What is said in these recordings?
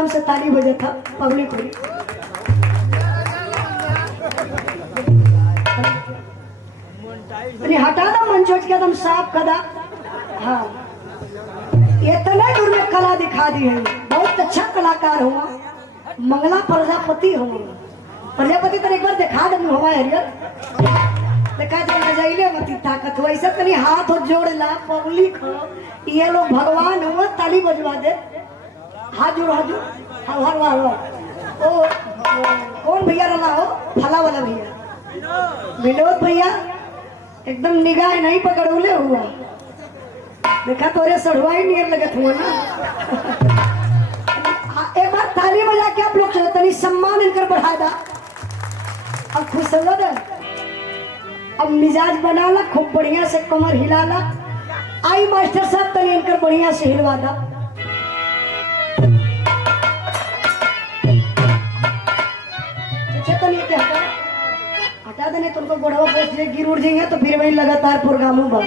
धूमधाम से ताली बजे था पब्लिक हुई। हटा दा मंचोच के एकदम साफ कदा। हाँ इतना दूर में कला दिखा दी है। बहुत अच्छा कलाकार हुआ। मंगला प्रजापति हुआ। प्रजापति तो एक बार दिखा दे हवा हरियर देखा जब नजैले मती ताकत हो ऐसा तनी हाथ हो जोड़ ला पब्लिक हो ये लोग भगवान हुआ ताली बजवा दे। हाथ जोड़ हाथ जोड़ हर वाह ओ कौन भैया रहा हो फला वाला भैया विनोद भैया एकदम निगाह नहीं पकड़ोले हुआ देखा तोरे सड़वाई नियर लगत हुआ ना। एक बार ताली बजा के आप लोग तनी सम्मान इनकर बढ़ा दा। अब खुश हो ना अब मिजाज बनाला खूब बढ़िया से कमर हिलाला। आई मास्टर साहब तनी इनकर बढ़िया से हिलवा दा। क्या हटा देने तुमको गोढ़वा पोस्ट जे गिर उड़ जाएंगे तो फिर वही लगातार प्रोग्राम होगा।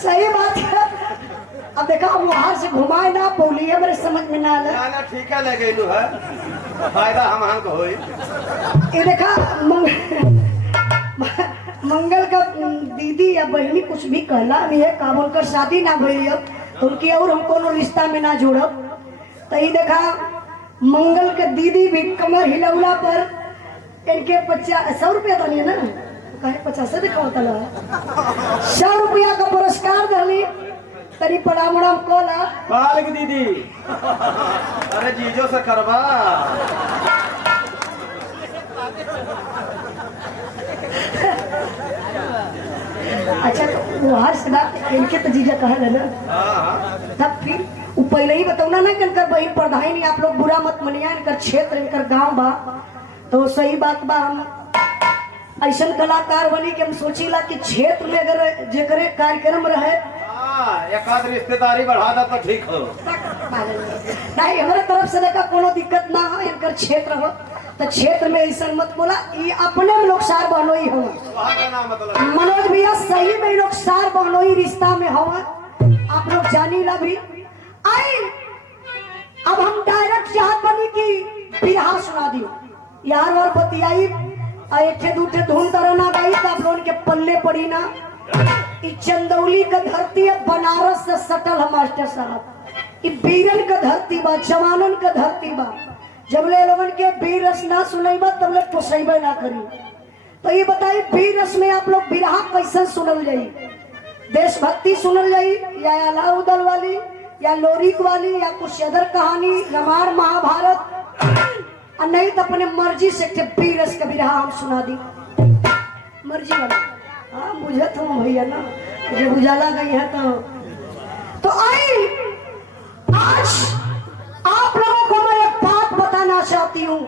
सही बात है। अब देखा वहां से घुमाए ना बोलिए मेरे समझ में ना आया ना ठीक है लगे है फायदा हम को होई। ये देखा मंगल का दीदी या बहनी कुछ भी कहला नहीं है काम उनकर शादी ना भइल तो उनकी और हम कोनो रिश्ता में ना जोड़ब। तो ये देखा मंगल के दीदी भी कमर हिलौला पर इनके 100 रुपया दलिए ना कहे 50 दिखा 100 रुपया का पुरस्कार दली तरी प्रणाम कोला बालिक दीदी अरे जीजो से करवा। अच्छा तो वो हर सदा इनके तो जीजा कहा ना तब फिर वो पहले ही बताऊना ना कि इनकर बहन प्रधान नहीं आप लोग बुरा मत मनिया इनकर क्षेत्र इनकर गांव बा तो सही बात बा। हम ऐसा कलाकार बनी कि हम सोचीला कि क्षेत्र में अगर जेकरे कार्यक्रम रहे एक आध रिश्तेदारी बढ़ा दा तो ठीक हो नहीं हमारे तरफ से देखा कोनो दिक्कत ना हो इनकर क्षेत्र हो तो क्षेत्र में ऐसा मत बोला ये अपने में लोग सार बहनोई हो मनोज भैया सही में लोग सार बहनोई रिश्ता में हो आप लोग जानी ला भी आई। अब हम डायरेक्ट चाहत बनी कि बिरहा सुना दियो यार और बतियाई एक दूठे धुन तरह ना गई तो आप लोगों के पल्ले पड़ी ना। चंदौली का धरती है बनारस से सटल है मास्टर साहब। ये बीरन का धरती बा जवानन का धरती बा जब ले लोगन के बीर रस ना सुनेबा तब ले पोसैबे ना करी। तो ये बताइए वीर रस में आप लोग बिरहा कैसे सुनल जाई? देशभक्ति सुनल जाई या अलाउ उदल वाली या लोरिक वाली या कुछ अदर कहानी रामायण महाभारत, और नहीं तो अपने मर्जी से वीर रस का बिरहा हम सुना दी मर्जी वाला। हाँ बुझत हूँ भैया ना, जब उजाला गई है तो आई आज आप लोगों को मैं एक बात बताना चाहती हूँ।